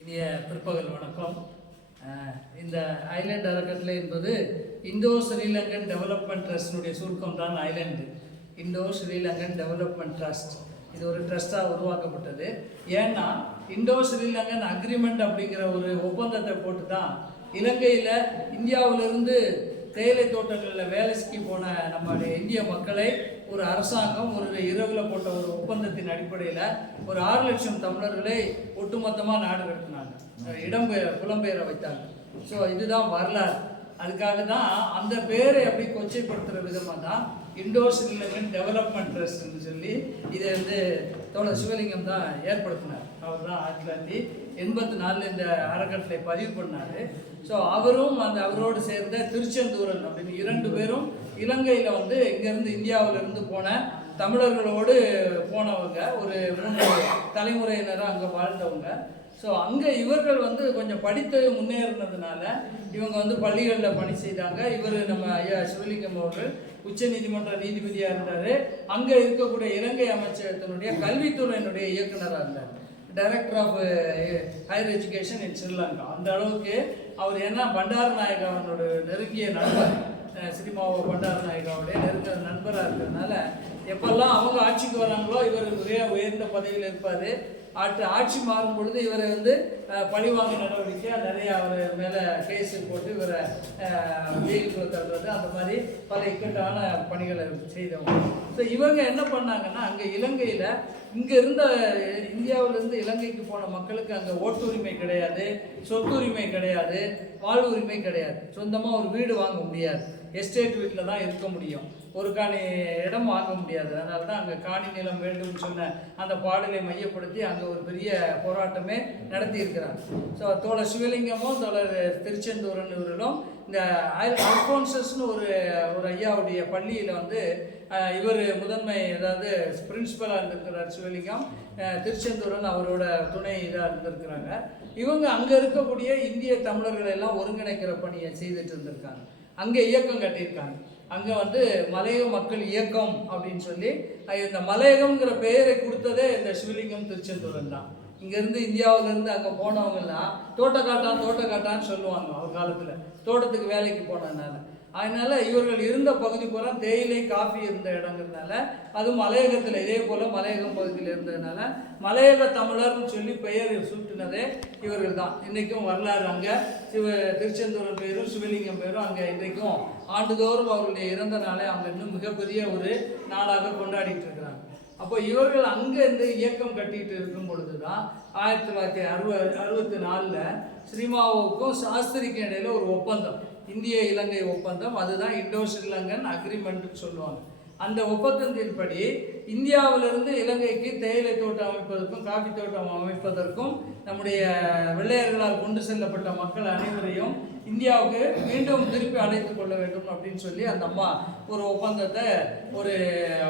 இனிய பிற்பகல் வணக்கம். இந்த ஐலேண்ட் அறக்கட்டளை என்பது இந்தோ ஸ்ரீலங்கன் டெவலப்மெண்ட் ட்ரஸ்டினுடைய சுருக்கம் தான் island. Indo Sri Lankan development trust. இது ஒரு ட்ரஸ்டாக உருவாக்கப்பட்டது. ஏன்னா இந்தோ ஸ்ரீலங்கன் அக்ரிமெண்ட் அப்படிங்கிற ஒரு ஒப்பந்தத்தை போட்டு தான் இலங்கையில் இந்தியாவிலிருந்து தேயிலை தோட்டங்களில் வேலைக்கு போன நம்முடைய இந்திய மக்களை ஒரு அரசாங்கம் ஒரு இரவில் போட்ட ஒரு ஒப்பந்தத்தின் அடிப்படையில் ஒரு ஆறு லட்சம் தமிழர்களை ஒட்டுமொத்தமாக நாடு கடத்தினாங்க. இடம்பெயர் புலம்பெயர வைத்தாங்க. ஸோ இதுதான் வரலாறு. அதுக்காக தான் அந்த பேரை அப்படி கொச்சைப்படுத்துகிற விதமாக தான் இண்டோ ஸ்ரீலங்கன் டெவலப்மெண்ட் ட்ரஸ்ட்னு சொல்லி இதை வந்து தோழர் சிவலிங்கம் தான் ஏற்படுத்தினார். அவர் தான் ஆயிரத்தி தொள்ளாயிரத்தி எண்பத்தி நாலில் இந்த அறக்கட்டளை பதிவு பண்ணார். ஸோ அவரும் அந்த அவரோடு சேர்ந்த திருச்செந்தூரன் அப்படின்னு இரண்டு பேரும் இலங்கையில் வந்து இங்கேருந்து இந்தியாவிலேருந்து போன தமிழர்களோடு போனவங்க. ஒரு மூன்று தலைமுறையினராக அங்கே வாழ்ந்தவங்க. ஸோ அங்கே இவர்கள் வந்து கொஞ்சம் படித்து முன்னேறினதுனால இவங்க வந்து பள்ளிகளில் பணி செய்தாங்க. இவர் நம்ம ஐயா சிவலிங்கம் அவர்கள் உச்ச நீதிமன்ற நீதிபதியாக இருந்தார். அங்கே இருக்கக்கூடிய இலங்கை அமைச்சகத்தினுடைய கல்வித்துறையினுடைய இயக்குனராக இருந்தார். Director of higher education in Sri Lanka அந்த அளவுக்கு அவர் என்ன பண்டார நாயகாவனோட நெருங்கிய நண்பர் சினிமாவோ பண்டார நாயகாவுடைய நெருங்கிய நண்பராக இருக்கிறதுனால எப்பெல்லாம் அவங்க ஆட்சிக்கு வராங்களோ இவர் ஒரே உயர்ந்த பதவியில் இருப்பார். ஆட்டு ஆட்சி மாறும் பொழுது இவரை வந்து பழிவாங்க நடவடிக்கையாக நிறைய அவர் மேலே கேஸ் போட்டு இவரை ஜெயிலுக்குள்ள தள்ளுறது அந்த மாதிரி பல இக்கட்டான பணிகளை செய்தவங்க. ஸோ இவங்க என்ன பண்ணாங்கன்னா அங்கே இலங்கையில் இங்கே இருந்த இந்தியாவிலேருந்து இலங்கைக்கு போன மக்களுக்கு அங்கே ஓட்டுரிமை கிடையாது சொத்துரிமை கிடையாது வாழ்வுரிமை கிடையாது. சொந்தமாக ஒரு வீடு வாங்க முடியாது. எஸ்டேட் வீட்டில் தான் இருக்க முடியும். ஒரு காணி இடம் வாங்க முடியாது. அதனால தான் அங்கே காணி நிலம் வேண்டும்னு சொன்ன அந்த பாடலை மையப்படுத்தி அங்கே ஒரு பெரிய போராட்டமே நடத்தியிருக்கிறார் ஸோ தோழர் சிவலிங்கமும் தோழர் திருச்செந்தூரன் இவர்களும் இந்த அல்- அல்போன்சஸ்னு ஒரு ஒரு ஐயாவுடைய பள்ளியில் வந்து இவர் முதன்மை அதாவது பிரின்சிபலாக இருந்திருக்கிறார் சிவலிங்கம். திருச்செந்தூரன் அவரோட துணை இதாக இருந்திருக்கிறாங்க. இவங்க அங்கே இருக்கக்கூடிய இந்திய தமிழர்களை எல்லாம் ஒருங்கிணைக்கிற பணியை செய்துட்டு இருந்திருக்காங்க. அங்கே இயக்கம் கட்டியிருக்காங்க. அங்கே வந்து மலையக மக்கள் இயக்கம் அப்படின்னு சொல்லி இந்த மலையகம்ங்கிற பெயரை கொடுத்ததே இந்த சிவலிங்கம் திருச்செந்தூரன் தான். இங்கேருந்து இந்தியாவிலேருந்து அங்கே போனவங்கெல்லாம் தோட்டக்காட்டான் தோட்டக்காட்டான்னு சொல்லுவாங்க அவர் காலத்தில் தோட்டத்துக்கு வேலைக்கு போனதுனால. அதனால் இவர்கள் இருந்த பகுதி பூரா தேயிலை காஃபி இருந்த இடங்கிறதுனால அது மலையகத்தில் இதே போல் மலையகம் பகுதியில் இருந்ததுனால மலையக தமிழர்னு சொல்லி பெயர் சூட்டினதே இவர்கள் தான் இன்றைக்கும் வரலாறு அங்கே. சிவ திருச்செந்தூரன் பேரும் சிவலிங்கம் பேரும் அங்கே இன்றைக்கும் ஆண்டுதோறும் அவர்களுடைய இறந்த நாளை அவங்க இன்னும் மிகப்பெரிய ஒரு நாளாக கொண்டாடிட்டு இருக்கிறாங்க. அப்போ இவர்கள் அங்கே இருந்து இயக்கம் கட்டிகிட்டு இருக்கும் பொழுது தான் ஆயிரத்தி தொள்ளாயிரத்தி அறுபது அறுபத்தி நாலில் ஸ்ரீமாவுக்கும் சாஸ்திரிக்கும் இடையில ஒரு ஒப்பந்தம். இந்திய இலங்கை ஒப்பந்தம் அதுதான் இண்டோ ஸ்ரீலங்கன் அக்ரிமெண்ட்னு சொல்லுவாங்க. அந்த ஒப்பந்தத்தின்படி இந்தியாவிலிருந்து இலங்கைக்கு தேயிலை தோட்டம் அமைப்பதற்கும் காஃபி தோட்டம் அமைப்பதற்கும் நம்முடைய வெள்ளையர்களால் கொண்டு செல்லப்பட்ட மக்கள் அனைவரையும் இந்தியாவுக்கு மீண்டும் திருப்பி அழைத்து கொள்ள வேண்டும் அப்படின்னு சொல்லி அந்த அம்மா ஒரு ஒப்பந்தத்தை ஒரு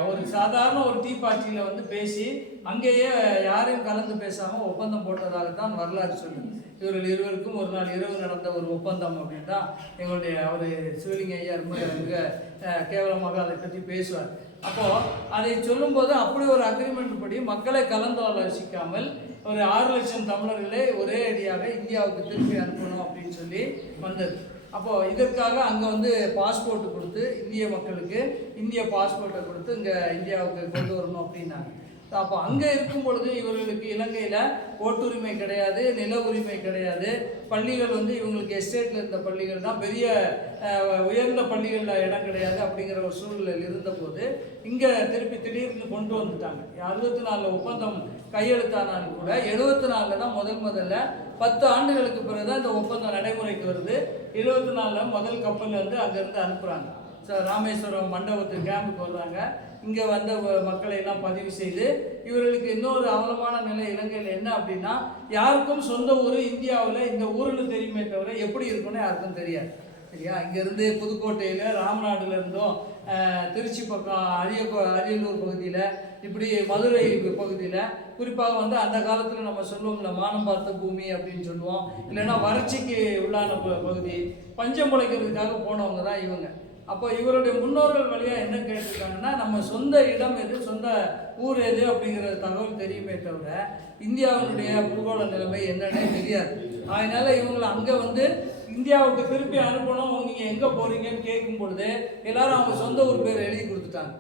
ஒரு சாதாரண ஒரு டீ பார்ட்டியில் வந்து பேசி அங்கேயே யாரையும் கலந்து பேசாமல் ஒப்பந்தம் போட்டதாக தான் வரலாறு சொல்லுது. இவர்கள் இருவருக்கும் ஒரு நாள் இரவு நடந்த ஒரு ஒப்பந்தம் அப்படின்னு தான் எங்களுடைய அவர் சிவலிங்க ஐயா ரொம்ப மிக கேவலமாக அதை பற்றி பேசுவார். அப்போது அதை சொல்லும்போது அப்படி ஒரு அக்ரிமெண்ட் படி மக்களை கலந்தாலோசிக்காமல் ஒரு ஆறு லட்சம் தமிழர்களை ஒரே அடியாக இந்தியாவுக்கு திருப்பி அனுப்பணும் அப்படின்னு சொல்லி வந்தது. அப்போது இதற்காக அங்கே வந்து பாஸ்போர்ட் கொடுத்து இந்திய மக்களுக்கு இந்திய பாஸ்போர்ட்டை கொடுத்து இங்கே இந்தியாவுக்கு கொண்டு வரணும் அப்படின்னாங்க. அப்போ அங்கே இருக்கும் பொழுது இவர்களுக்கு இலங்கையில் ஓட்டுரிமை கிடையாது நில உரிமை கிடையாது. பள்ளிகள் வந்து இவங்களுக்கு எஸ்டேட்டில் இருந்த பள்ளிகள் தான். பெரிய உயர்ந்த பள்ளிகளில் இடம் கிடையாது அப்படிங்கிற ஒரு சூழ்நிலையில் இருந்தபோது இங்கே திருப்பி திடீர்னு கொண்டு வந்துட்டாங்க. அறுபத்தி நாலில் ஒப்பந்தம் கையெழுத்தானாலும் கூட எழுபத்தி நாலில் தான் முதல் முதல்ல பத்து ஆண்டுகளுக்கு பிறகு தான் இந்த ஒப்பந்தம் நடைமுறைக்கு வருது. எழுபத்தி நாலில் முதல் கப்பல் வந்து அங்கேருந்து அனுப்புகிறாங்க ஸோ ராமேஸ்வரம் மண்டபத்து கேம்புக்கு வர்றாங்க. இங்கே வந்த மக்களை எல்லாம் பதிவு செய்து இவர்களுக்கு இன்னொரு அவலமான நிலை இலங்கையில் என்ன அப்படின்னா யாருக்கும் சொந்த ஊர் இந்தியாவில் இந்த ஊருன்னு தெரியுமே தவிர எப்படி இருக்குன்னு யாருக்கும் தெரியாது. சரியா? இங்கேருந்து புதுக்கோட்டையில் ராமநாடுல இருந்தும் திருச்சி பக்கம் அரிய அரியலூர் பகுதியில் இப்படி மதுரை பகுதியில் குறிப்பாக வந்து அந்த காலத்தில் நம்ம சொல்லுவோம்ல மானம் பார்த்த பூமி அப்படின்னு சொல்லுவோம். இல்லைன்னா வறட்சிக்கு உள்ளான ப- பகுதி. பஞ்சம் முளைக்கிறதுக்காக போனவங்க தான் இவங்க. அப்போ இவருடைய முன்னோர்கள் வழியாக என்ன கேட்டிருக்காங்கன்னா நம்ம சொந்த இடம் எது சொந்த ஊர் எது அப்படிங்கிற தகவல் தெரியுமே தவிர இந்தியாவினுடைய பூகோள நிலைமை என்னன்னே தெரியாது. அதனால இவங்களை அங்கே வந்து இந்தியாவுக்கு திருப்பி அனுப்பணும். நீங்கள் எங்கே போகிறீங்கன்னு கேட்கும் பொழுது எல்லாரும் அவங்க சொந்த ஊர் பேர் எழுதி கொடுத்துட்டாங்க.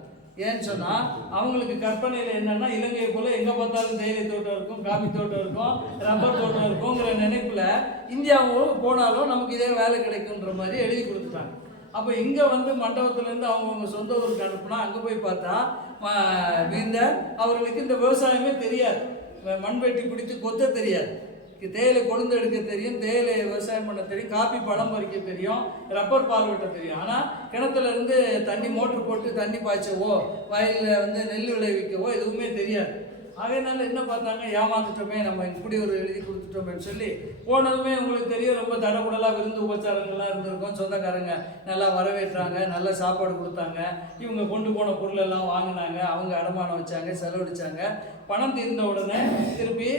ஏன்னு சொன்னால் அவங்களுக்கு கற்பனையில் என்னென்னா இலங்கையை போல எங்கே பார்த்தாலும் தேயிலை தோட்டம் இருக்கும் காபி தோட்டம் இருக்கும் ரப்பர் தோட்டம் இருக்குங்கிற நினைப்பில் இந்தியாவும் போனாலும் நமக்கு இதே வேலை கிடைக்குன்ற மாதிரி எழுதி கொடுத்துட்டாங்க. அப்போ இங்கே வந்து மண்டபத்துலேருந்து அவங்கவுங்க சொந்த ஊருக்கு அனுப்புனா அங்கே போய் பார்த்தா ம- இந்த அவர்களுக்கு இந்த விவசாயமே தெரியாது. மண்வெட்டி பிடித்து கொத்த தெரியாது. தேயிலை கொழுந்து எடுக்க தெரியும் தேயிலை விவசாயம் பண்ண தெரியும் காப்பி பழம் பறிக்க தெரியும் ரப்பர் பால் வெட்ட தெரியும். ஆனால் கிணத்துல இருந்து தண்ணி மோட்ரு போட்டு தண்ணி பாய்ச்சவோ வயலில் வந்து நெல் விளைவிக்கவோ எதுவுமே தெரியாது. அதனால என்ன பார்த்தாங்க? ஏமாந்துட்டோமே நம்ம இப்படி ஒரு எழுதி கொடுத்துட்டோமேன்னு சொல்லி போனதுமே உங்களுக்கு தெரியும் ரொம்ப தடபுடலாக விருந்து உபச்சாரங்கள்லாம் இருந்திருக்கும். சொந்தக்காரங்க நல்லா வரவேற்றாங்க நல்லா சாப்பாடு கொடுத்தாங்க. இவங்க கொண்டு போன பொருள் எல்லாம் வாங்கினாங்க அவங்க அடமானம் வச்சாங்க செலவழிச்சாங்க. பணம் தீர்ந்த உடனே திருப்பி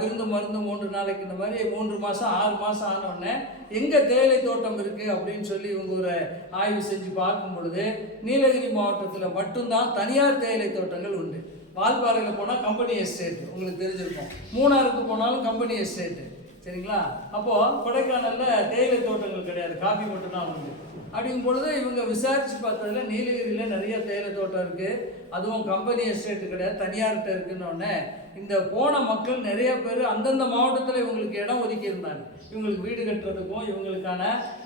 விருந்து மருந்து மூன்று நாளைக்கு இந்த மாதிரி மூன்று மாதம் ஆறு மாதம் ஆனோடனே எங்கே தேயிலை தோட்டம் இருக்குது அப்படின்னு சொல்லி இவங்க ஒரு ஆய்வு செஞ்சு பார்க்கும் பொழுது நீலகிரி மாவட்டத்தில் மட்டும்தான் தனியார் தேயிலை தோட்டங்கள் உண்டு. வால்பாறையில் போனால் கம்பெனி எஸ்டேட் உங்களுக்கு தெரிஞ்சிருக்கும். மூணாருக்கு போனாலும் கம்பெனி எஸ்டேட்டு சரிங்களா? அப்போது கொடைக்கானலில் தேயிலை தோட்டங்கள் கிடையாது காஃபி மட்டும் தான் உண்டு. அப்படிங்கும் பொழுது இவங்க விசாரித்து பார்த்ததுல நீலகிரியில் நிறைய தேயிலை தோட்டம் இருக்குது அதுவும் கம்பெனி எஸ்டேட் கிடையாது தனியார்கிட்ட இருக்குன்ன உடனே இந்த போன மக்கள் நிறைய பேர் அந்தந்த மாவட்டத்தில் இவங்களுக்கு இடம் ஒதுக்கி இருந்தாங்க. இவங்களுக்கு வீடு கட்டுறதுக்கும் இவங்களுக்கான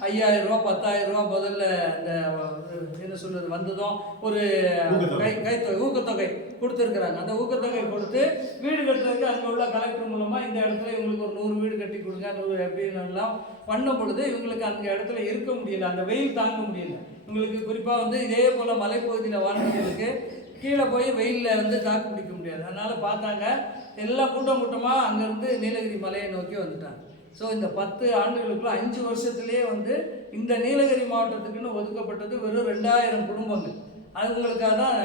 ஐயாயிரம் ரூபா பத்தாயிரம் ரூபா முதல்ல அஹ், என்ன சொல்றது வந்ததும் ஒரு கை கைத்தொகை ஊக்கத்தொகை. கொடுத்துருக்குறாங்க. அந்த ஊக்கத்தொகை கொடுத்து வீடு கட்டுறதுக்கு அங்கே உள்ள கலெக்டர் மூலமாக இந்த இடத்துல இவங்களுக்கு ஒரு நூறு வீடு கட்டி கொடுங்க நூறு அப்படின்னு பண்ணும் பொழுது இவங்களுக்கு அந்த இடத்துல இருக்க முடியல. அந்த வெயில் தாங்க முடியல. இவங்களுக்கு குறிப்பாக வந்து இதே போல் மலைப்பகுதியில் வாழ்ந்தவங்களுக்கு கீழே போய் வெயிலில் வந்து தாக்கு பிடிக்க முடியாது. அதனால் பார்த்தாங்க. எல்லாம் கூட்டம் கூட்டமாக அங்கேருந்து நீலகிரி மலையை நோக்கி வந்துட்டாங்க. ஸோ இந்த பத்து ஆண்டுகளுக்குள்ள அஞ்சு வருஷத்துலேயே வந்து இந்த நீலகிரி மாவட்டத்துக்குன்னு ஒதுக்கப்பட்டது வெறும் ரெண்டாயிரம் குடும்பங்கள். அவங்களுக்காக தான்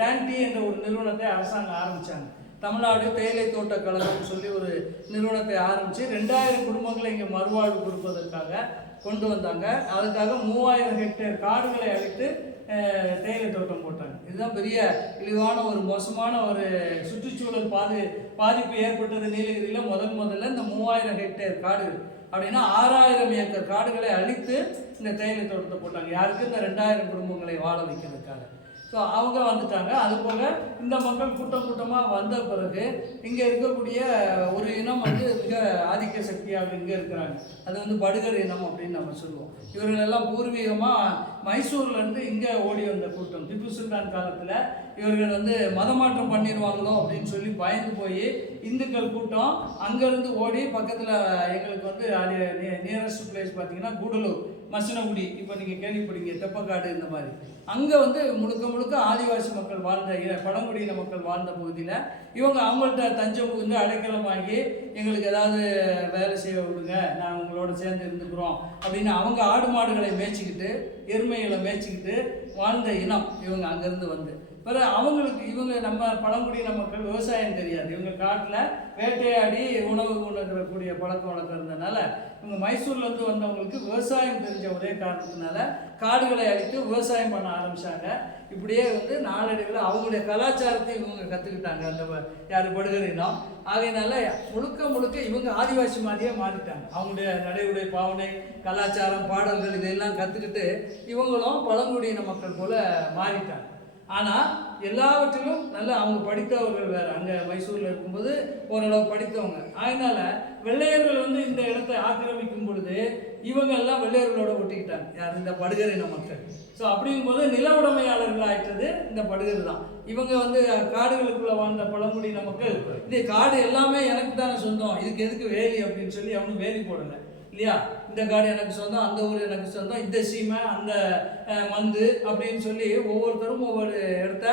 டேன்டி என்ற ஒரு நிறுவனத்தை அரசாங்கம் ஆரம்பித்தாங்க தமிழ்நாடு தேயிலை தோட்ட கழகம்னு சொல்லி ஒரு நிறுவனத்தை ஆரம்பித்து ரெண்டாயிரம் குடும்பங்களை இங்கே மறுவாழ்வு கொடுப்பதற்காக கொண்டு வந்தாங்க. அதுக்காக மூவாயிரம் ஹெக்டேர் காடுகளை அழித்து தேயிலை தோட்டம் போட்டாங்க. இதுதான் பெரிய இழிவான ஒரு மோசமான ஒரு சுற்றுச்சூழல் பாதி பாதிப்பு ஏற்பட்டது நீலகிரியில் முதல் முதல்ல இந்த மூவாயிரம் ஹெக்டேர் காடுகள். அப்படின்னா ஆறாயிரம் ஏக்கர் காடுகளை அழித்து இந்த தேயிலை தோட்டத்தை போட்டாங்க. யாருக்கு? இந்த ரெண்டாயிரம் குடும்பங்களை வாழ வைக்கிறதுக்காக. ஸோ அவங்க வந்துட்டாங்க. அது போக இந்த மக்கள் கூட்டம் கூட்டமாக வந்த பிறகு இங்கே இருக்கக்கூடிய ஒரு இனம் வந்து மிக ஆதிக்க சக்தியாக இங்கே இருக்கிறாங்க. அது வந்து படுகர் இனம் அப்படின்னு நம்ம சொல்லுவோம். இவர்கள் எல்லாம் பூர்வீகமாக மைசூர்லேருந்து இங்கே ஓடி வந்த கூட்டம். திப்பு சுல்தான் காலத்தில் இவர்கள் வந்து மதமாற்றம் பண்ணிடுவாங்களோ அப்படின்னு சொல்லி பயந்து போய் இந்துக்கள் கூட்டம் அங்கேருந்து ஓடி பக்கத்தில் எங்களுக்கு வந்து நியரஸ்ட் பிளேஸ் பார்த்தீங்கன்னா கூடலூர். மசனகுடி இப்போ நீங்கள் கேள்விப்படுங்க தெப்பக்காடு இந்த மாதிரி. அங்கே வந்து முழுக்க முழுக்க ஆதிவாசி மக்கள் வாழ்ந்த இன- பழங்குடியின மக்கள் வாழ்ந்த பகுதியில் இவங்க அவங்கள்ட்ட தஞ்சம் புகுந்து அடைக்கலம் வாங்கி எங்களுக்கு ஏதாவது வேலை செய்ய விடுங்க நான் உங்களோட சேர்ந்து இருந்துக்கிறோம் அப்படின்னு அவங்க ஆடு மாடுகளை மேய்ச்சிக்கிட்டு எருமைகளை மேய்ச்சிக்கிட்டு வாழ்ந்த இனம் இவங்க அங்கேருந்து வந்து. பிறகு அவங்களுக்கு இவங்க நம்ம பழங்குடியின மக்கள் விவசாயம் தெரியாது. இவங்க காட்டில் வேட்டையாடி உணவு உணரக்கூடிய பழக்க வழக்கம் இருந்தனால இவங்க மைசூர்லேருந்து வந்தவங்களுக்கு விவசாயம் தெரிஞ்ச ஒரே காரணத்தினால காடுகளை அழித்து விவசாயம் பண்ண ஆரம்பிச்சாங்க. இப்படியே வந்து நாளடைவில் அவங்களுடைய கலாச்சாரத்தை இவங்க கற்றுக்கிட்டாங்க அந்த யார் படுகரினம் ஆகையினால முழுக்க முழுக்க இவங்க ஆதிவாசி மாதிரியே மாறிட்டாங்க. அவங்களுடைய நடைமுறை பாவனை கலாச்சாரம் பாடல்கள் இதெல்லாம் கற்றுக்கிட்டு இவங்களும் பழங்குடியின மக்கள் போல மாறிட்டாங்க. ஆனால் எல்லாவற்றிலும் நல்லா அவங்க படித்தவர்கள் வேறு. அங்கே மைசூரில் இருக்கும்போது ஓரளவு படித்தவங்க. அதனால் வெள்ளையர்கள் வந்து இந்த இடத்தை ஆக்கிரமிக்கும் பொழுது இவங்கெல்லாம் வெள்ளையர்களோட ஒட்டிக்கிட்டாங்க. யார்? இந்த படுகரின மக்கள். ஸோ அப்படிங்கும்போது நில உடைமையாளர்கள் ஆயிட்டது இந்த படுகர் தான். இவங்க வந்து காடுகளுக்குள்ளே வாழ்ந்த பழங்குடியின மக்கள். இந்த காடு எல்லாமே எனக்கு தானே சொந்தம். இதுக்கு எதுக்கு வேலி அப்படின்னு சொல்லி அவனும் வேலி போடலை. இல்லையா? இந்த காடு எனக்கு சொந்தம் அந்த ஊர் எனக்கு சொந்தம் இந்த சீமை அந்த மந்து அப்படின்னு சொல்லி ஒவ்வொருத்தரும் ஒவ்வொரு இடத்த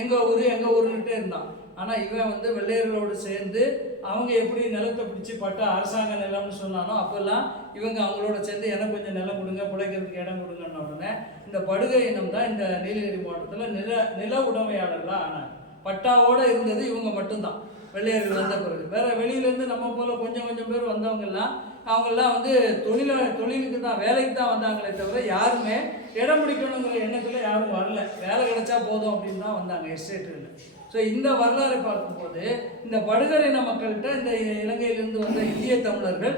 எங்கள் ஊர் எங்கள் ஊருன்னுட்டே இருந்தான். ஆனால் இவன் வந்து வெள்ளையர்களோடு சேர்ந்து அவங்க எப்படி நிலத்தை பிடிச்சி பட்ட அரசாங்க நிலம்னு சொன்னானோ அப்போல்லாம் இவங்க அவங்களோட சேர்ந்து எனக்கு கொஞ்சம் நிலம் கொடுங்க பிழைக்கிறதுக்கு இடம் கொடுங்கன்ன உடனே இந்த படுகை இனம் தான் இந்த நீலகிரி மாவட்டத்தில் நில நில உடமையாளர்களாக ஆனாங்க. பட்டாவோடு இருந்தது இவங்க மட்டும்தான். வெள்ளையர்கள் வந்த பிறகு. வேறு வெளியிலேருந்து நம்ம போல் கொஞ்சம் கொஞ்சம் பேர் வந்தவங்கெல்லாம் அவங்கெல்லாம் வந்து தொழில தொழிலுக்கு தான் வேலைக்கு தான் வந்தாங்களே தவிர யாருமே இடம் பிடிக்கணுங்கிற எண்ணத்தில் யாரும் வரல. வேலை கிடைச்சா போதும் அப்படின்னு தான் வந்தாங்க எஸ்டேட்டுகளில் ஸோ இந்த வரலாறு பார்க்கும்போது இந்த படுகரின மக்கள்கிட்ட இந்த இலங்கையிலேருந்து வந்த இந்திய தமிழர்கள்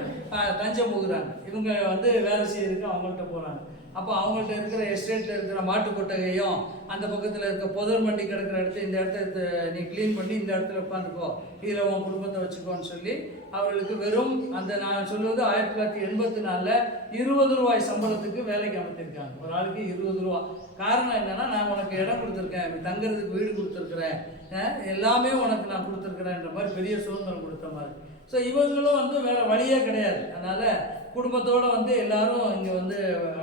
தஞ்சம் போகிறாங்க. இவங்க வந்து வேலை செய்யறதுக்கு அவங்கள்ட்ட போகிறாங்க அப்போ அவங்கள்ட்ட இருக்கிற எஸ்டேட்டில் இருக்கிற மாட்டு கொட்டகையும் அந்த பக்கத்தில் இருக்க புதர் மண்டி கிடக்கிற இடத்த இந்த இடத்த நீ க்ளீன் பண்ணி இந்த இடத்துல உட்காந்துக்கோ. இதில் உன் குடும்பத்தை வச்சுக்கோன்னு சொல்லி அவர்களுக்கு வெறும் அந்த நான் சொல்லுவது ஆயிரத்தி தொள்ளாயிரத்தி எண்பத்தி நாலில் இருபது ரூபாய் சம்பளத்துக்கு வேலைக்கு அமைத்திருக்காங்க ஒரு ஆளுக்கு இருபது ரூபா. காரணம் என்னென்னா நான் உனக்கு இடம் கொடுத்துருக்கேன். தங்குறதுக்கு வீடு கொடுத்துருக்குறேன். எல்லாமே உனக்கு நான் கொடுத்துருக்குறேன்ற மாதிரி பெரிய சுதந்திரம் கொடுத்த மாதிரி. ஸோ இவங்களும் வந்து வேறு வழியே கிடையாது. அதனால் குடும்பத்தோடு வந்து எல்லாரும் இங்கே வந்து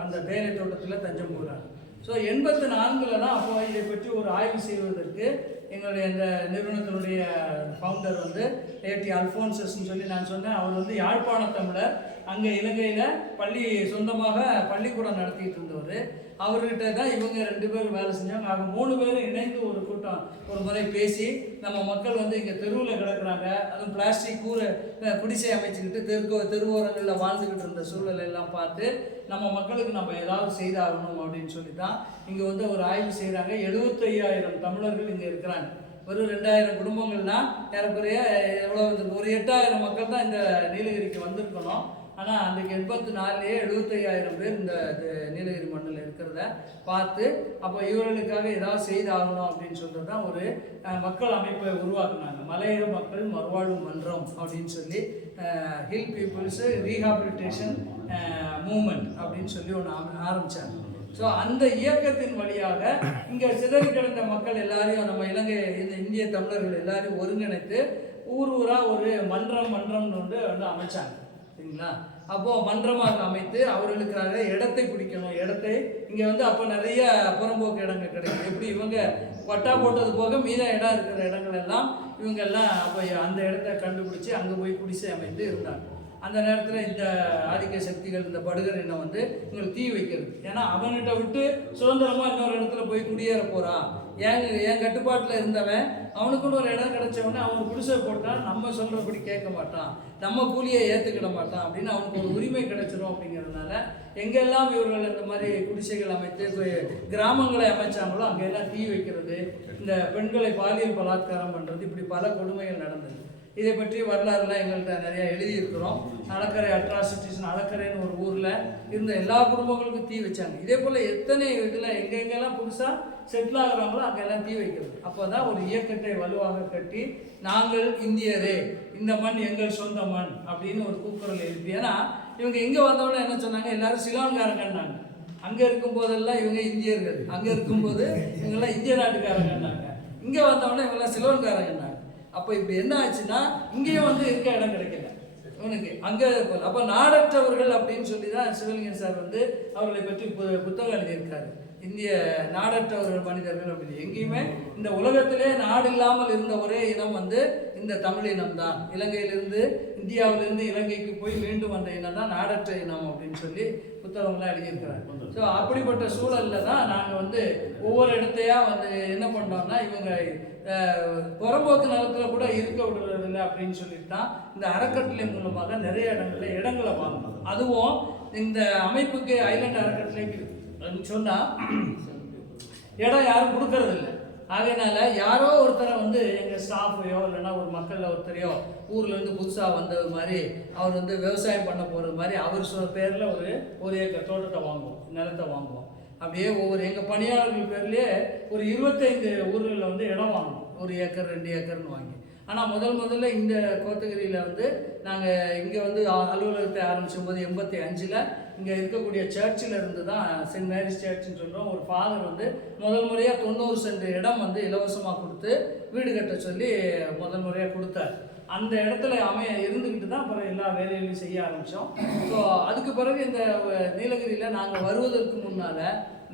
அந்த தேயிலை தோட்டத்தில் தஞ்சம் போகிறாங்க ஸோ எண்பத்தி நான்கில் தான் அப்போ இதை பற்றி ஒரு ஆய்வு செய்வதற்கு எங்களுடைய இந்த நிறுவனத்தினுடைய ஃபவுண்டர் வந்து ஏடி அல்ஃபோன்சஸ்ன்னு சொல்லி நான் சொன்னேன். அவர் வந்து யாழ்ப்பாண தமிழர். அங்கே இலங்கையில் பள்ளி சொந்தமாக பள்ளிக்கூடம் நடத்திட்டு இருந்தவர். அவர்கிட்ட தான் இவங்க ரெண்டு பேரும் வேலை செஞ்சாங்க. நாங்கள் மூணு பேரும் இணைந்து ஒரு கூட்டம் ஒரு முறை பேசி நம்ம மக்கள் வந்து இங்கே தெருவில் கிடக்குறாங்க. அதுவும் பிளாஸ்டிக் கூரை குடிசை அமைச்சுக்கிட்டு தெருக்கு தெருவோரங்களில் வாழ்ந்துக்கிட்டு இருந்த சூழலெல்லாம் பார்த்து நம்ம மக்களுக்கு நம்ம ஏதாவது செய்தாகணும் அப்படின்னு சொல்லி தான் இங்கே வந்து ஒரு ஆய்வு செய்கிறாங்க எழுபத்தையாயிரம் தமிழர்கள் இங்கே இருக்கிறாங்க. ஒரு ரெண்டாயிரம் குடும்பங்கள்னா ஏறக்குறைய எவ்வளோ வந்து ஒரு எட்டாயிரம் மக்கள் தான் இந்த நீலகிரிக்கு வந்திருக்கணும். ஆனால் அன்றைக்கு எண்பத்தி நாலுலேயே எழுபத்தையாயிரம் பேர் இந்த இது நீலகிரி மண்ணில் இருக்கிறத பார்த்து அப்போ இவர்களுக்காக ஏதாவது செய்தாகணும் அப்படின்னு சொல்லிட்டு தான் ஒரு மக்கள் அமைப்பை உருவாக்குனாங்க. மலையக மக்கள் மறுவாழ்வு மன்றம் அப்படின்னு சொல்லி ஹில் பீப்புள்ஸ் ரீஹாபிலிட்டேஷன் மூமெண்ட் அப்படின்னு சொல்லி ஒன்று ஆரம்பித்தாங்க ஸோ அந்த இயக்கத்தின் வழியாக இங்கே சிதறி கிடந்த மக்கள் எல்லாரையும் நம்ம இலங்கை இந்த இந்திய தமிழர்கள் எல்லாரையும் ஒருங்கிணைத்து ஊர் ஊராக ஒரு மன்றம் மன்றம்னு வந்து வந்து அமைச்சாங்க. சரிங்களா? அப்போது மன்றமாக அமைத்து அவர்களுக்காக இடத்தை பிடிக்கணும். இடத்தை இங்கே வந்து அப்போ நிறைய புறம்போக்கு இடங்கள் கிடைக்கும் எப்படி? இவங்க பட்டா போட்டது போக மீத இடம் இருக்கிற இடங்கள் எல்லாம் இவங்க எல்லாம் அப்போ அந்த இடத்த கண்டுபிடிச்சி அங்கே போய் குடிசை அமைத்து இருந்தாங்க. அந்த நேரத்தில் இந்த ஆதிக்க சக்திகள் இந்த படுகர் என்னை வந்து உங்களுக்கு தீ வைக்கிறது. ஏன்னா அவன்கிட்ட விட்டு சுதந்திரமாக இன்னொரு இடத்துல போய் குடியேற போகிறான் ஏன் என் கட்டுப்பாட்டில் இருந்தவன் அவனுக்குன்னு ஒரு இடம் கிடைச்சவொடனே அவன் குடிசை போட்டால் நம்ம சொல்கிறபடி கேட்க மாட்டான். நம்ம கூலியை ஏற்றுக்கிட மாட்டான் அப்படின்னு அவனுக்கு ஒரு உரிமை கிடைச்சிரும் அப்படிங்கிறதுனால எங்கெல்லாம் இவர்கள் இந்த மாதிரி குடிசைகள் அமைத்து கிராமங்களை அமைச்சாங்களோ அங்கெல்லாம் தீ வைக்கிறது இந்த பெண்களை பாலியல் பலாத்காரம் பண்ணுறது இப்படி பல கொடுமைகள் நடந்தது. இதை பற்றி வரலாறுலாம் எங்கள்கிட்ட நிறையா எழுதியிருக்கிறோம். அலக்கரை அட்ராசிட்டிஸ் அலக்கரைன்னு ஒரு ஊரில் இருந்த எல்லா குடும்பங்களுக்கும் தீ வச்சாங்க. இதே போல் எத்தனை இதில் எங்கெங்கெல்லாம் புதுசாக செட்டில் ஆகுறாங்களோ அங்கெல்லாம் தீ வைக்கிறது. அப்போ தான் ஒரு இயக்கத்தை வலுவாக கட்டி நாங்கள் இந்தியரே இந்த மண் எங்கள் சொந்த மண் அப்படின்னு ஒரு கூக்குரல் எழுப்பி. ஏன்னா இவங்க இங்கே வந்தவொடனே என்ன சொன்னாங்க? எல்லாரும் சிலான்காரங்கன்னாங்க அங்கே இருக்கும் போதெல்லாம் இவங்க இந்தியர்கள். அங்கே இருக்கும்போது இவங்கெல்லாம் இந்திய நாட்டுக்காரங்கன்னாங்க. இங்கே வந்தவொடனே இவங்கெல்லாம் சிலோன்காரங்கன்னாங்க. அப்போ இப்படி என்ன ஆச்சுன்னா இங்கேயும் வந்து இருக்க இடம் கிடைக்கல. இவனுக்கு அங்கே போல. அப்போ நாடற்றவர்கள் அப்படின்னு சொல்லி தான் சிவலிங்கம் சார் வந்து அவர்களை பற்றி புத்தகம் எழுதியிருக்காரு. இந்திய நாடற்றவர்கள் மனிதர்கள் அப்படின்னு. எங்கேயுமே இந்த உலகத்திலே நாடு இல்லாமல் இருந்த ஒரே இனம் வந்து இந்த தமிழ் இனம் தான். இலங்கையிலிருந்து இந்தியாவிலிருந்து இலங்கைக்கு போய் மீண்டும் வந்த இனம் தான் நாடற்ற இனம் அப்படின்னு சொல்லி புத்தகம்லாம் எழுதியிருக்கிறாங்க ஸோ அப்படிப்பட்ட சூழலில் தான் நாங்கள் வந்து ஒவ்வொரு இடத்தையாக வந்து என்ன பண்ணோம்னா இவங்க புறம்போக்கு நிலத்தில் கூட இருக்க விடுறதில்லை அப்படின்னு சொல்லிட்டு தான் இந்த அறக்கட்டளை மூலமாக நிறைய இடங்களில் இடங்களை வாங்கணும் அதுவும் இந்த அமைப்புக்கு ஐலண்ட் அறக்கட்டளைக்கு சொன்னால் இடம் யாரும் கொடுக்கறதில்ல. ஆகையினால யாரோ ஒருத்தரை வந்து எங்கள் ஸ்டாஃபையோ இல்லைன்னா ஒரு மக்களில் ஒருத்தரையோ ஊர்லேருந்து புதுசாக வந்தது மாதிரி அவர் வந்து விவசாயம் பண்ண போகிறது மாதிரி அவர் சொ பேரில் ஒரு ஒரு ஏக்கர் தோட்டத்தை வாங்குவோம் நிலத்தை வாங்குவோம். அப்படியே ஒவ்வொரு எங்கள் பணியாளர்கள் பேர்லேயே ஒரு இருபத்தைந்து ஊர்களில் வந்து இடம் வாங்குவோம். ஒரு ஏக்கர் ரெண்டு ஏக்கர்னு வாங்கி. ஆனால் முதல் முதல்ல இந்த கோத்தகிரியில் வந்து நாங்கள் இங்கே வந்து அலுவலகத்தை ஆரம்பிச்சும் போது எண்பத்தி அஞ்சில் இங்கே இருக்கக்கூடிய சர்ச்சில் இருந்து தான் சென்ட் மேரிஸ் சர்ச்னு சொல்கிறோம் ஒரு ஃபாதர் வந்து முதல் முறையாக தொண்ணூறு சென்ட் இடம் வந்து இலவசமாக கொடுத்து வீடு கட்ட சொல்லி முதல் முறையாக கொடுத்தார். அந்த இடத்துல அமைய இருந்துக்கிட்டு தான் அப்புறம் எல்லா வேலைகளையும் செய்ய ஆரம்பித்தோம் ஸோ அதுக்கு பிறகு இந்த நீலகிரியில் நாங்கள் வருவதற்கு முன்னால்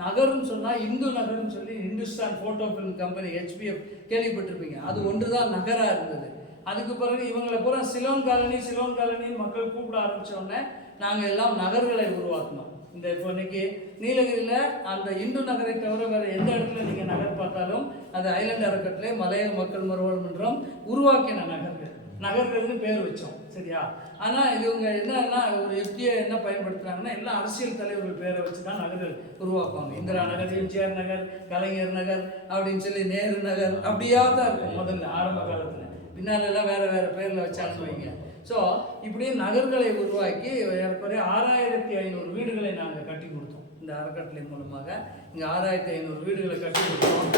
நகர்னு சொன்னால் இந்து நகர்னு சொல்லி Hindustan photo film company HPF கேள்விப்பட்டிருப்பீங்க. அது ஒன்று தான் நகராக இருந்தது. அதுக்கு பிறகு இவங்களை பூரா சிலோன் காலனி சிலோன் காலனின்னு மக்கள் கூப்பிட ஆரம்பிச்ச உடனே நாங்கள் எல்லாம் நகர்களை உருவாக்கினோம் இந்த இப்போ இன்னைக்கு நீலகிரியில் அந்த இந்து நகரை தவிர வேறு எந்த இடத்துல நீங்கள் நகர் பார்த்தாலும் அது ஐலண்ட் அறக்கட்டளை மலைய மக்கள் மறுவாழ் மன்றம் உருவாக்கின நகர்கள். நகர்கள்னு பேர் வச்சோம் சரியா? ஆனால் இவங்க என்னன்னா ஒரு யுக்தியை என்ன பயன்படுத்துகிறாங்கன்னா எல்லாம் அரசியல் தலைவர்கள் பேரை வச்சு தான் நகர்கள் உருவாக்குவாங்க. இந்திரா நகர் எம்ஜிஆர் நகர் கலைஞர் நகர் அப்படின்னு சொல்லி நேரு நகர் அப்படியா தான் இருக்கும் முதல்ல ஆரம்ப காலத்தில். பின்னால எல்லாம் வேறு பேரில் வச்சாங்கன்னு வைங்க ஸோ இப்படி நகர்களை உருவாக்கி ஏற்கனவே ஆறாயிரத்தி ஐநூறு வீடுகளை நாங்கள் கட்டி கொடுத்தோம். இந்த அறக்கட்டளை மூலமாக இங்கே ஆறாயிரத்தி ஐநூறு வீடுகளை கட்டி கொடுத்தோம்.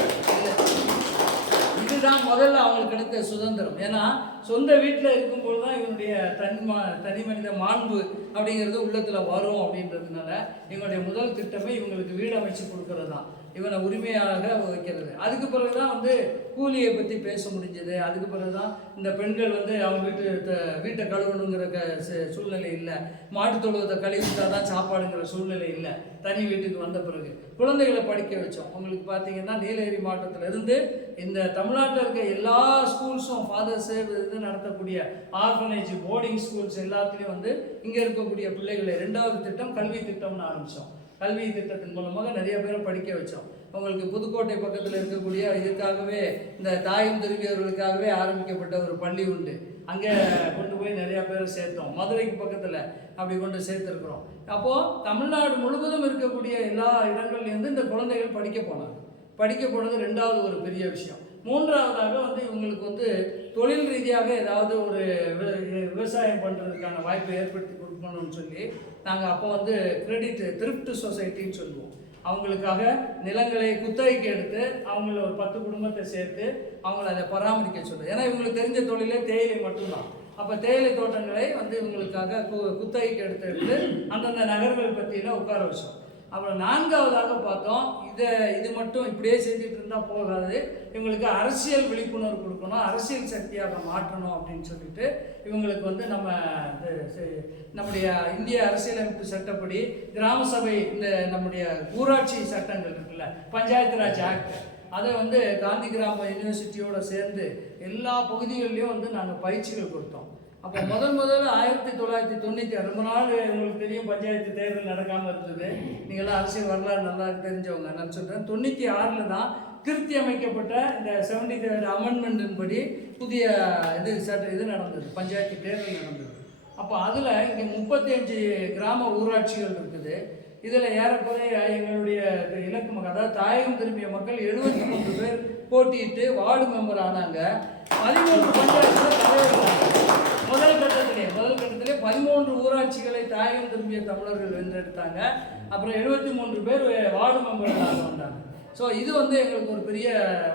இதுதான் முதல்ல அவங்களுக்கு கிடைத்த சுதந்திரம். ஏன்னா சொந்த வீட்டில் இருக்கும்போது தான் இவனுடைய தன்மா தனி மனித மாண்பு அப்படிங்கிறது உள்ளத்தில் வரும் அப்படின்றதுனால இவனுடைய முதல் திட்டமே இவங்களுக்கு வீடு அமைச்சு கொடுக்கறது. தான் இவனை உரிமையாக வைக்கிறது அதுக்கு பிறகு தான் வந்து கூலியை பற்றி பேச முடிஞ்சது. அதுக்கு பிறகு தான் இந்த பெண்கள் வந்து அவங்க வீட்டு வீட்டை கழுவணுங்கிற க சூழ்நிலை இல்லை. மாட்டு தொழுவத்தை கழுவிட்டா தான் சாப்பாடுங்கிற சூழ்நிலை இல்லை. தனி வீட்டுக்கு வந்த பிறகு குழந்தைகளை படிக்க வச்சோம். உங்களுக்கு பார்த்தீங்கன்னா நீலகிரி மாவட்டத்திலிருந்து இருந்து இந்த தமிழ்நாட்டில் இருக்க எல்லா ஸ்கூல்ஸும் ஃபாதர்ஸ் இது நடத்தக்கூடிய ஆர்ஃபனேஜ் போர்டிங் ஸ்கூல்ஸ் எல்லாத்துலேயும் வந்து இங்கே இருக்கக்கூடிய பிள்ளைகளை ரெண்டாவது திட்டம் கல்வி திட்டம்னு ஆரம்பித்தோம் கல்வி திட்டத்தின் மூலமாக நிறைய பேரை படிக்க வச்சோம். உங்களுக்கு புதுக்கோட்டை பக்கத்தில் இருக்கக்கூடிய இதுக்காகவே இந்த தாயும் திரும்பியவர்களுக்காகவே ஆரம்பிக்கப்பட்ட ஒரு பள்ளி உண்டு. அங்கே கொண்டு போய் நிறையா பேரை சேர்த்தோம். மதுரைக்கு பக்கத்தில் அப்படி கொண்டு சேர்த்துருக்குறோம். அப்போது தமிழ்நாடு முழுவதும் இருக்கக்கூடிய எல்லா இடங்கள்லேருந்து இந்த குழந்தைகள் படிக்க போனாங்க. படிக்க போனது ரெண்டாவது ஒரு பெரிய விஷயம். மூன்றாவதாக வந்து இவங்களுக்கு வந்து தொழில் ரீதியாக ஏதாவது ஒரு விவசாயம் பண்ணுறதுக்கான வாய்ப்பை ஏற்படுத்தி கொடுக்கணும்னு சொல்லி நாங்கள் அப்போ வந்து கிரெடிட் திருப்ட் சொசைட்டின்னு சொல்லுவோம். அவங்களுக்காக நிலங்களை குத்தகைக்கு எடுத்து அவங்கள ஒரு பத்து குடும்பத்தை சேர்த்து அவங்கள அதை பராமரிக்க சொல்லுவோம். ஏன்னா இவங்களுக்கு தெரிஞ்ச தொழிலே தேயிலை மட்டும்தான். அப்போ தேயிலை தோட்டங்களை வந்து இவங்களுக்காக கு குத்தகைக்கு எடுத்து எடுத்து அந்தந்த நகர்கள் பற்றியில் உட்கார வச்சோம். அப்புறம் நான்காவதாக பார்த்தோம் இதை இது மட்டும் இப்படியே செஞ்சுட்டு இருந்தால் போகாது. இவங்களுக்கு அரசியல் விழிப்புணர்வு கொடுக்கணும் அரசியல் சக்தியாக மாற்றணும் அப்படின்னு சொல்லிட்டு இவங்களுக்கு வந்து நம்ம இது நம்முடைய இந்திய அரசியலமைப்பு சட்டப்படி கிராம சபை இந்த நம்முடைய ஊராட்சி சட்டங்கள் இருக்குல்ல பஞ்சாயத்து ராஜ் ஆக்ட் அதை வந்து காந்தி கிராம யூனிவர்சிட்டியோடு சேர்ந்து எல்லா பகுதிகளிலையும் வந்து நாங்கள் பயிற்சிகள் கொடுத்தோம். அப்போ முதல் முதல்ல ஆயிரத்தி தொள்ளாயிரத்தி தொண்ணூற்றி ரொம்ப நாள் உங்களுக்கு தெரியும் பஞ்சாயத்து தேர்தல் நடக்காமல் இருந்தது. நீங்களாம் அரசியல் வரலாறு நல்லா தெரிஞ்சவங்க நான் சொல்கிறேன் தொண்ணூற்றி ஆறில் தான் திருத்தி அமைக்கப்பட்ட இந்த செவன்டி தேர்ட் அமெண்ட்மெண்ட்டின் படி புதிய இது சட்ட இது நடந்தது பஞ்சாயத்து தேர்தல் நடந்தது. அப்போ அதில் இங்கே முப்பத்தி அஞ்சு கிராம ஊராட்சிகள் இருக்குது. இதில் ஏறக்குறைய எங்களுடைய இலக்கு மக்கள் அதாவது தாயகம் திரும்பிய மக்கள் எழுபத்தி மூன்று பேர் போட்டியிட்டு வார்டு மெம்பர் ஆனாங்க. பதிமூன்று பஞ்சாயத்தில் தலைவர்கள் முதல் கட்டத்திலே முதல் கட்டத்திலே பதிமூன்று ஊராட்சிகளை தாயகம் திரும்பிய தமிழர்கள் வென்றெடுத்தாங்க. அப்புறம் எழுபத்தி மூன்று பேர் வார்டு மெம்பர்களாக வந்தாங்க. ஸோ இது வந்து எங்களுக்கு ஒரு பெரிய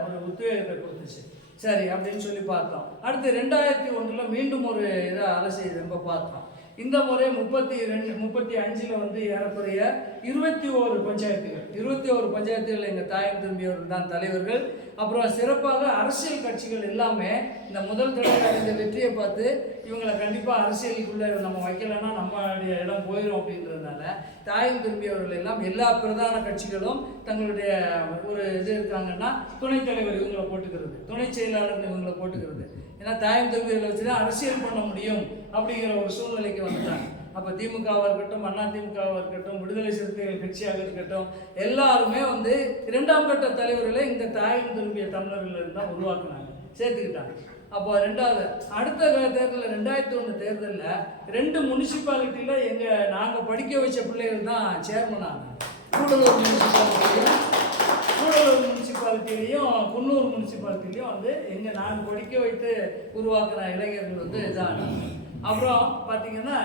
ஒரு உத்வேகத்தை கொடுத்துச்சு. சரி அப்படின்னு சொல்லி பார்த்தோம். அடுத்து ரெண்டாயிரத்தி ஒன்றில் மீண்டும் ஒரு இதை அரசு ரொம்ப பார்த்தோம். இந்த முறை முப்பத்தி ரெண்டு முப்பத்தி அஞ்சில் வந்து ஏறக்குறைய இருபத்தி ஓரு பஞ்சாயத்துகள் இருபத்தி ஓரு பஞ்சாயத்துகள் எங்கள் தாயம் திரும்பியவர்கள் தான் தலைவர்கள். அப்புறம் சிறப்பாக அரசியல் கட்சிகள் எல்லாமே இந்த முதல் தடவை அடைந்த வெற்றியை பார்த்து இவங்களை கண்டிப்பாக அரசியலுக்குள்ளே நம்ம வைக்கலைன்னா நம்மளுடைய இடம் போயிடும் அப்படின்றதுனால தாயம் திரும்பியவர்கள் எல்லாம் எல்லா பிரதான கட்சிகளும் தங்களுடைய ஒரு இது இருக்காங்கன்னா துணைத் தலைவர் இவங்களை போட்டுக்கிறது துணை செயலாளர் இவங்களை போட்டுக்கிறது. ஏன்னா தாயம் தொகுதியில் வச்சு தான் அரசியல் பண்ண முடியும் அப்படிங்கிற ஒரு சூழ்நிலைக்கு வந்துட்டாங்க. அப்போ திமுகவாக இருக்கட்டும் அண்ணா திமுகவாக இருக்கட்டும் விடுதலை சிறுத்தைகள் கட்சியாக இருக்கட்டும் எல்லாருமே வந்து இரண்டாம் கட்ட தலைவர்களை இந்த தாயம் திரும்பிய தமிழர்கள் தான் உருவாக்குனாங்க. சேர்த்துக்கிட்டாங்க. அப்போ ரெண்டாவது அடுத்த தேர்தலில் ரெண்டாயிரத்தி ஒன்று தேர்தலில் ரெண்டு முனிசிபாலிட்டியில் எங்கள் நாங்கள் படிக்க வச்ச பிள்ளைகள் தான் சேர்மனாங்க கூடலூர் முனிசிபாலிட்டி முனிசிபாலிட்டிலையும் குன்னூர் முனிசிபாலிட்டிலையும் வந்து எங்கள் நாங்கள் படிக்க வைத்து உருவாக்குன இளைஞர்கள் வந்து இதான். அப்புறம் பார்த்தீங்கன்னா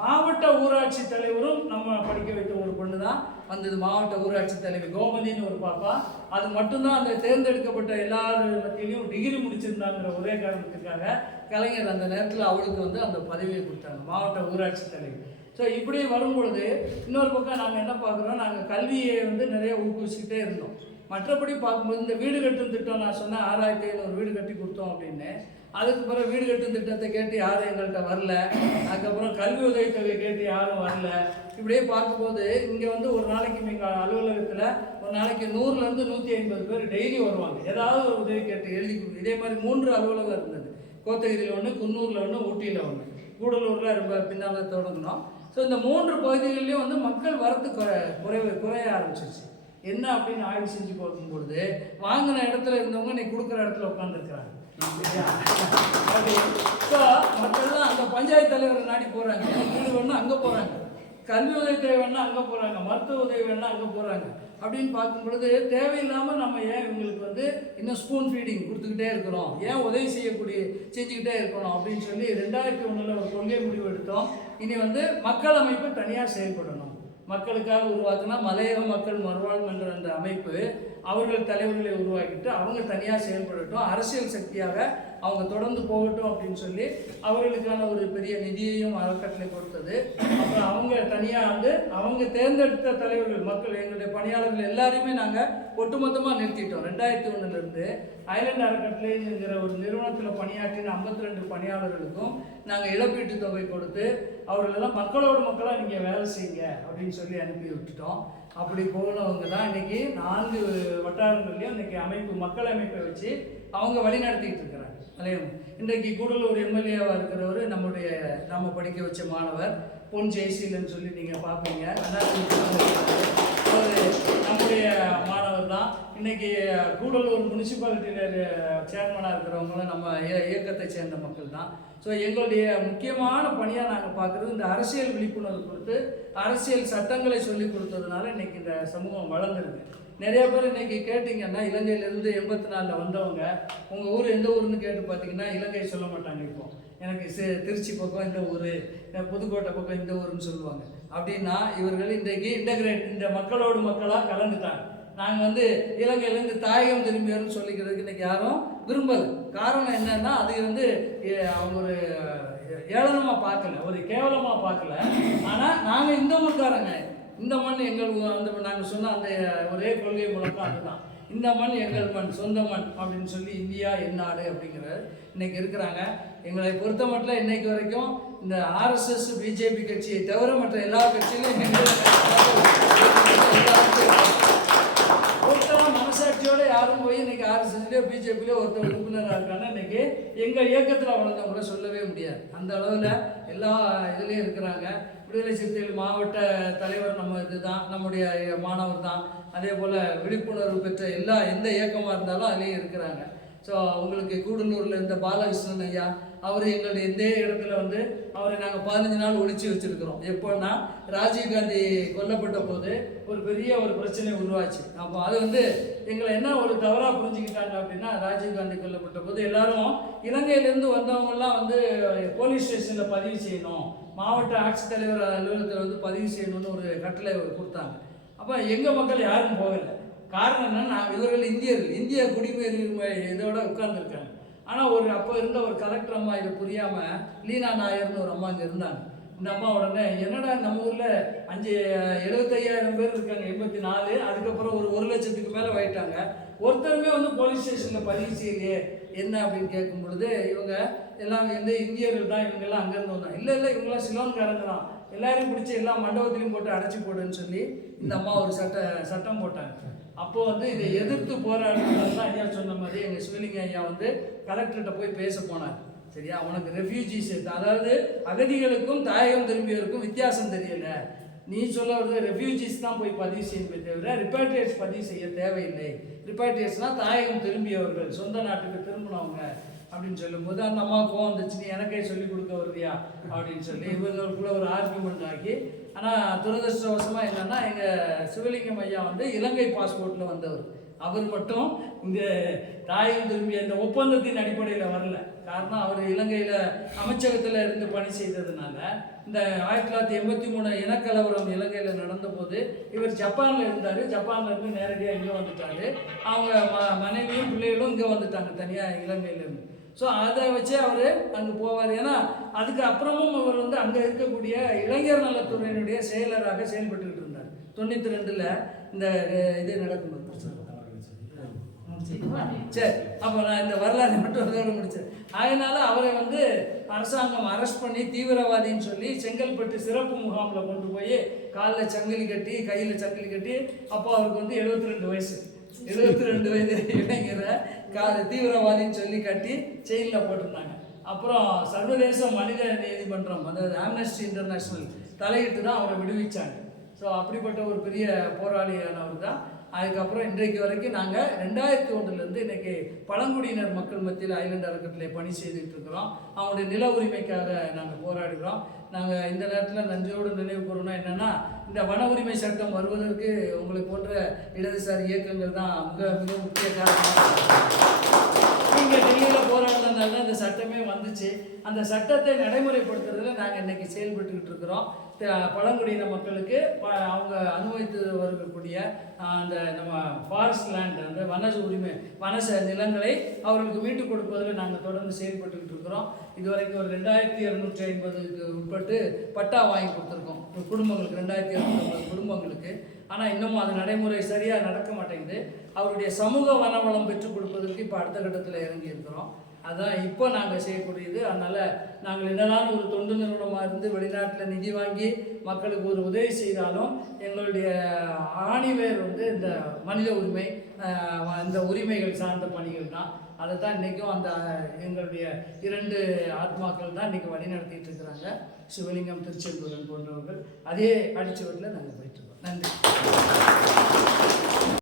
மாவட்ட ஊராட்சி தலைவரும் நம்ம படிக்க வைத்த ஒரு பொண்ணு தான். வந்தது மாவட்ட ஊராட்சி தலைவி கோமதின்னு ஒரு பாப்பா. அது மட்டும்தான் அந்த தேர்ந்தெடுக்கப்பட்ட எல்லார் மத்தியிலையும் டிகிரி முடிச்சிருந்தாங்கிற ஒரே காரணத்துக்காக கலைஞர் அந்த நேரத்தில் அவளுக்கு வந்து அந்த பதவியை கொடுத்தாங்க மாவட்ட ஊராட்சி தலைவி. ஸோ இப்படி வரும்பொழுது இன்னொரு பக்கம் நாங்கள் என்ன பார்க்குறோம் நாங்கள் கல்வியை வந்து நிறைய ஊக்குவிச்சுக்கிட்டே இருந்தோம். மற்றபடி பார்க்கும்போது இந்த வீடு கட்டும் திட்டம் நான் சொன்னேன் ஆறாயிரத்தி ஐநூறு வீடு கட்டி கொடுத்தோம் அப்படின்னு. அதுக்கு பிறகு வீடு கட்டும் திட்டத்தை கேட்டு யாரும் எங்கள்கிட்ட வரல. அதுக்கப்புறம் கல்வி உதவித்தொகை கேட்டு யாரும் வரல. இப்படியே பார்க்கும்போது இங்கே வந்து ஒரு நாளைக்கு எங்கள் அலுவலகத்தில் ஒரு நாளைக்கு நூறுலேருந்து நூற்றி ஐம்பது பேர் டெய்லி வருவாங்க. ஏதாவது ஒரு உதவி கேட்டு எழுதி இதே மாதிரி மூன்று அலுவலகம் இருந்தது. கோத்தகிரியில் ஒன்று குன்னூரில் ஒன்று ஊட்டியில் ஒன்று கூடலூரில் ரொம்ப பின்னால் தொடங்கினோம் ஸோ இந்த மூன்று பகுதிகளிலையும் வந்து மக்கள் வரத்து குறை குறைவு குறைய ஆரம்பிச்சிருச்சு. என்ன அப்படின்னு ஆய்வு செஞ்சு பார்க்கும் பொழுது வாங்கின இடத்துல இருந்தவங்க நீ கொடுக்குற இடத்துல உட்காந்துருக்குறாங்க ஸோ மக்கள்லாம் அந்த பஞ்சாயத்து தலைவரை நாடி போகிறாங்க வீடு வேணா அங்கே போகிறாங்க கல்வி உதவி தேவை வேணா அங்கே போகிறாங்க மருத்துவ உதவி வேணா அங்கே போகிறாங்க அப்படின்னு பார்க்கும் பொழுது தேவையில்லாமல் நம்ம ஏன் இவங்களுக்கு வந்து இன்னும் ஸ்பூன் ஃபீடிங் கொடுத்துக்கிட்டே இருக்கிறோம்? ஏன் உதவி செய்யக்கூடிய செஞ்சுக்கிட்டே இருக்கணும் அப்படின்னு சொல்லி ரெண்டாயிரத்தி ஒன்றில் ஒரு கொள்கை முடிவு எடுத்தோம். இனி வந்து மக்கள் அமைப்பு தனியாக செயல்படணும். மக்களுக்காக உருவாக்குனா மலையக மக்கள் மறுவாழ்வு என்ற அந்த அமைப்பு அவர்கள் தலைவர்களை உருவாக்கிட்டு அவங்க தனியாக செயல்படட்டும் அரசியல் சக்தியாக அவங்க தொடர்ந்து போகட்டும் அப்படின்னு சொல்லி அவர்களுக்கான ஒரு பெரிய நிதியையும் அறக்கட்டளை கொடுத்தது. அப்புறம் அவங்க தனியாக வந்து அவங்க தேர்ந்தெடுத்த தலைவர்கள் மக்கள் எங்களுடைய பணியாளர்கள் எல்லாரையுமே நாங்கள் ஒட்டுமொத்தமாக நிறுத்திட்டோம். ரெண்டாயிரத்தி ஒன்றுலேருந்து ஐலண்ட் அறக்கட்டளைங்கிற ஒரு நிறுவனத்தில் பணியாற்றின ஐம்பத்தி ரெண்டு பணியாளர்களுக்கும் நாங்கள் இழப்பீட்டு தொகை கொடுத்து அவர்களெல்லாம் மக்களோட மக்களாக நீங்கள் வேலை செய்யுங்க அப்படின்னு சொல்லி அனுப்பி விட்டுட்டோம். அப்படி போனவங்க தான் இன்னைக்கு நான்கு வட்டாரங்கள்லையும் இன்றைக்கி அமைப்பு மக்கள் அமைப்பை வச்சு அவங்க வழி நடத்திட்டு இருக்கிறாங்க. அலையம் இன்றைக்கு கூடலூர் எம்எல்ஏவாக இருக்கிறவர் நம்முடைய நம்ம படிக்க வச்ச மாணவர் பொன் ஜெயசீலன் சொல்லி நீங்கள் பார்ப்பீங்க. அவர் நம்முடைய மா தான். இன்னைக்கு கூடலூர் முனிசிபாலிட்டியில் சேர்மனாக இருக்கிறவங்களும் நம்ம இய- இயக்கத்தை சேர்ந்த மக்கள் தான். ஸோ எங்களுடைய முக்கியமான பணியாக நாங்கள் பார்க்குறது இந்த அரசியல் விழிப்புணர்வு கொடுத்து அரசியல் சட்டங்களை சொல்லி கொடுத்ததுனால இன்றைக்கி இந்த சமூகம் வளர்ந்துருக்கு. நிறைய பேர் இன்னைக்கு கேட்டிங்கன்னா இலங்கையிலேருந்து எண்பத்தி நாலில் வந்தவங்க உங்கள் ஊர் எந்த ஊருன்னு கேட்டு பார்த்தீங்கன்னா இலங்கை சொல்ல மாட்டாங்க இப்போ. எனக்கு சி- திருச்சி பக்கம் இந்த ஊர் புதுக்கோட்டை பக்கம் இந்த ஊருன்னு சொல்லுவாங்க. அப்படின்னா இவர்கள் இன்றைக்கு இன்டகிரேட் இந்த மக்களோடு மக்களாக கலந்துட்டாங்க. நாங்கள் வந்து இலங்கையிலேருந்து தாயகம் திரும்பியோர்னு சொல்லிக்கிறதுக்கு இன்றைக்கி யாரும் விரும்பல. காரணம் என்னன்னா அது வந்து அவங்க ஒரு ஏளனமாக பார்க்கல. ஒரு கேவலமாக பார்க்கல. ஆனால் நாங்கள் இந்த ஊருக்காரங்க இந்த மண் எங்கள் ஊ- அந்த நாங்கள் சொன்ன அந்த ஒரே கொள்கை முழக்கம் அதுதான். இந்த மண் எங்கள் மண் சொந்த மண் அப்படின்னு சொல்லி இந்தியா எந்நாடு அப்படிங்கிற இன்னைக்கு இருக்கிறாங்க. எங்களை பொறுத்த மட்டும் இன்னைக்கு வரைக்கும் இந்த ஆர்எஸ்எஸ் பிஜேபி கட்சியை தவிர மற்ற எல்லா கட்சியிலும் ஒருத்தரும் மனசாட்சியோட யாரும் போய் இன்னைக்கு ஆர்எஸ்எஸ்லயோ ஒருத்தர் உறுப்பினராக இருக்காங்கன்னா இன்னைக்கு எங்கள் இயக்கத்தில் வளர்ந்தவங்கள சொல்லவே முடியாது. அந்த அளவில் எல்லா இதுலேயும் இருக்கிறாங்க. விடுதலை சிறுத்தைகள் மாவட்ட தலைவர் நம்ம இதுதான் நம்முடைய மாணவர் தான். அதே போல் விழிப்புணர்வு பெற்ற எல்லா எந்த இயக்கமாக இருந்தாலும் அதுலேயும் இருக்கிறாங்க. ஸோ உங்களுக்கு கூடலூரில் இருந்த பாலகிருஷ்ணன் ஐயா அவர் எங்களுடைய இதே இடத்துல வந்து அவரை நாங்கள் பதினஞ்சு நாள் ஒழிச்சு வச்சிருக்கிறோம். எப்போன்னா ராஜீவ்காந்தி கொல்லப்பட்ட போது ஒரு பெரிய ஒரு பிரச்சனை உருவாச்சு. அப்போ அது வந்து எங்களை என்ன ஒரு தவறாக புரிஞ்சுக்கிட்டாங்க அப்படின்னா ராஜீவ்காந்தி கொல்லப்பட்ட போது எல்லாரும் இலங்கையிலேருந்து வந்தவங்கெல்லாம் வந்து போலீஸ் ஸ்டேஷனில் பதிவு செய்யணும். மாவட்ட ஆட்சித்தலைவர் அலுவலகத்தில் வந்து பதிவு செய்யணும்னு ஒரு கட்டளை கொடுத்தாங்க. அப்போ எங்கள் மக்கள் யாரும் போகலை. காரணம் என்னன்னா இவர்கள் இந்தியர்கள். இந்திய குடிமையுரிமை இதோட உட்கார்ந்துருக்காங்க. ஆனால் ஒரு அப்போ இருந்த ஒரு கலெக்டர் அம்மா இதை புரியாமல் லீனா நாயர்னு ஒரு அம்மா இங்கே இருந்தாங்க. இந்த அம்மா உடனே என்னடா நம்ம ஊரில் அஞ்சு எழுபத்தையாயிரம் பேர் இருக்காங்க எண்பத்தி நாலு அதுக்கப்புறம் ஒரு ஒரு லட்சத்துக்கு மேலே போயிட்டாங்க ஒருத்தருமே வந்து போலீஸ் ஸ்டேஷனில் பதிவு செய்யலையே என்ன அப்படின்னு கேட்கும் பொழுது இவங்க எல்லாம் வந்து இந்தியர்கள் தான் இவங்கெல்லாம் அங்கேருந்து வந்தாங்க இல்லை இல்லை இவங்கெல்லாம் சிலோன்காரங்க தான். எல்லாரையும் பிடிச்சி எல்லா மண்டபத்திலையும் போட்டு அடைச்சி போடுன்னு சொல்லி இந்த அம்மா ஒரு சட்ட சட்டம் போட்டாங்க. அப்போ வந்து இதை எதிர்த்து போராடுறது தான் ஐயா சொன்ன மாதிரி எங்கள் சிவலிங்க ஐயா வந்து கலெக்டர்கிட்ட போய் பேச போனார். சரியா? உனக்கு ரெஃப்யூஜிஸ் அதாவது அகதிகளுக்கும் தாயகம் திரும்பியவருக்கும் வித்தியாசம் தெரியல. நீ சொல்ல வருது ரெஃப்யூஜிஸ் தான் போய் பதிவு செய்யணுமே தவிர ரிப்பேட்ரியேட்ஸ் பதிவு செய்ய தேவையில்லை. ரிப்பேட்ரியேட்ஸ்னால் தாயகம் திரும்பியவர்கள். சொந்த நாட்டுக்கு திரும்பினவங்க. அப்படின்னு சொல்லும்போது அந்த அம்மா கோவம் வந்துச்சுன்னு எனக்கே சொல்லி கொடுக்க வருவியா? அப்படின்னு சொல்லி இவங்களுக்குள்ள ஒரு ஆர்குமெண்ட் ஆகி ஆனால் துரதிருஷ்டவசமாக என்னன்னா எங்கள் சிவலிங்கம் ஐயா வந்து இலங்கை பாஸ்போர்ட்டில் வந்தவர். அவர் மட்டும் இங்கே தாயும் திரும்பி இந்த ஒப்பந்தத்தின் அடிப்படையில் வரல. காரணம் அவர் இலங்கையில் அமைச்சகத்தில் இருந்து பணி செய்ததுனால இந்த ஆயிரத்தி தொள்ளாயிரத்தி எண்பத்தி மூணு இனக்கலவரம் இலங்கையில் நடந்தபோது இவர் ஜப்பானில் இருந்தார். ஜப்பானில் இருந்து நேரடியாக இங்கே வந்துட்டார். அவங்க ம மனைவியும் பிள்ளைகளும் இங்கே வந்துட்டாங்க தனியாக இலங்கையிலேருந்து ஸோ அதை வச்சு அவர் அங்கே போவார். ஏன்னா அதுக்கு அப்புறமும் அவர் வந்து அங்கே இருக்கக்கூடிய இளைஞர் நலத்துறையினுடைய செயலராக செயல்பட்டுக்கிட்டு இருந்தார். தொண்ணூற்றி ரெண்டில் இந்த இது நடக்கும்போது சரி அப்போ நான் இந்த வரலாறு மட்டும் அதோட முடிச்சேன் அதனால அவரை வந்து அரசாங்கம் அரெஸ்ட் பண்ணி தீவிரவாதின்னு சொல்லி செங்கல்பட்டு சிறப்பு முகாமில் கொண்டு போய் காலில் சங்கிலி கட்டி கையில் சங்கிலி கட்டி அப்போ அவருக்கு வந்து 72 ரெண்டு வயசு. 72 ரெண்டு வயது இளைஞரை கா தீவிரவாதின்னு சொல்லி கட்டி செயினில் போட்டிருந்தாங்க. அப்புறம் சர்வதேச மனித நீதிமன்றம் அதாவது ஆம்னஸ்டி இன்டர்நேஷனல் தலையிட்டு தான் அவரை விடுவிச்சாங்க. ஸோ அப்படிப்பட்ட ஒரு பெரிய போராளியானவர் தான். அதுக்கப்புறம் இன்றைக்கு வரைக்கும் நாங்கள் ரெண்டாயிரத்தி ஒன்றுலேருந்து இன்றைக்கி பழங்குடியினர் மக்கள் மத்தியில் ஐலண்ட் அறக்கட்டளை பணி செய்துட்டு இருக்கிறோம். அவங்களுடைய நில உரிமைக்காக நாங்கள் போராடுகிறோம். நாங்கள் இந்த நேரத்தில் நன்றியோடு நினைவு கூறணும். என்னென்னா இந்த வன உரிமை சட்டம் வருவதற்கு உங்களை போன்ற இடதுசாரி இயக்கங்கள் தான் மிக மிக முக்கிய காரணம். நீங்கள் டெல்லியில் போராடுறதுனால இந்த சட்டமே வந்துச்சு. அந்த சட்டத்தை நடைமுறைப்படுத்துறதுல நாங்கள் இன்னைக்கு செயல்பட்டுக்கிட்டு இருக்கிறோம். பழங்குடியின மக்களுக்கு அவங்க அனுபவித்து வரக்கூடிய அந்த நம்ம ஃபாரஸ்ட் லேண்ட் அந்த வனச உரிமை வனச நிலங்களை அவர்களுக்கு மீட்டுக் கொடுப்பதில் நாங்கள் தொடர்ந்து செயல்பட்டுக்கிட்டு இருக்கிறோம். இதுவரைக்கும் ஒரு ரெண்டாயிரத்தி இரநூற்றி ஐம்பதுக்கு உட்பட்டு பட்டா வாங்கி கொடுத்துருக்கோம். குடும்பங்களுக்கு ரெண்டாயிரத்தி இரநூத்தி குடும்பங்களுக்கு. ஆனால் இன்னமும் அது நடைமுறை சரியாக நடக்க மாட்டேங்குது. அவருடைய சமூக வனவளம் பெற்றுக் கொடுப்பதற்கு இப்போ அடுத்த கட்டத்தில் இறங்கி இருக்கிறோம் அதான் இப்போ நாங்கள் செய்யக்கூடியது. அதனால் நாங்கள் என்னதான் ஒரு தொண்டு நிறுவனமாக இருந்து வெளிநாட்டில் நிதி வாங்கி மக்களுக்கு ஒரு உதவி செய்தாலும் எங்களுடைய ஆணிவேர் வந்து இந்த மனித உரிமை இந்த உரிமைகள் சார்ந்த பணிகள் தான். அதை தான் இன்றைக்கும் அந்த எங்களுடைய இரண்டு ஆத்மாக்கள் தான் இன்றைக்கி வழி நடத்திட்டு இருக்கிறாங்க. சிவலிங்கம் திருச்செந்தூரன் போன்றவர்கள். அதே அடிச்சுவரில் நாங்கள் போயிட்டுருக்கோம் நன்றி.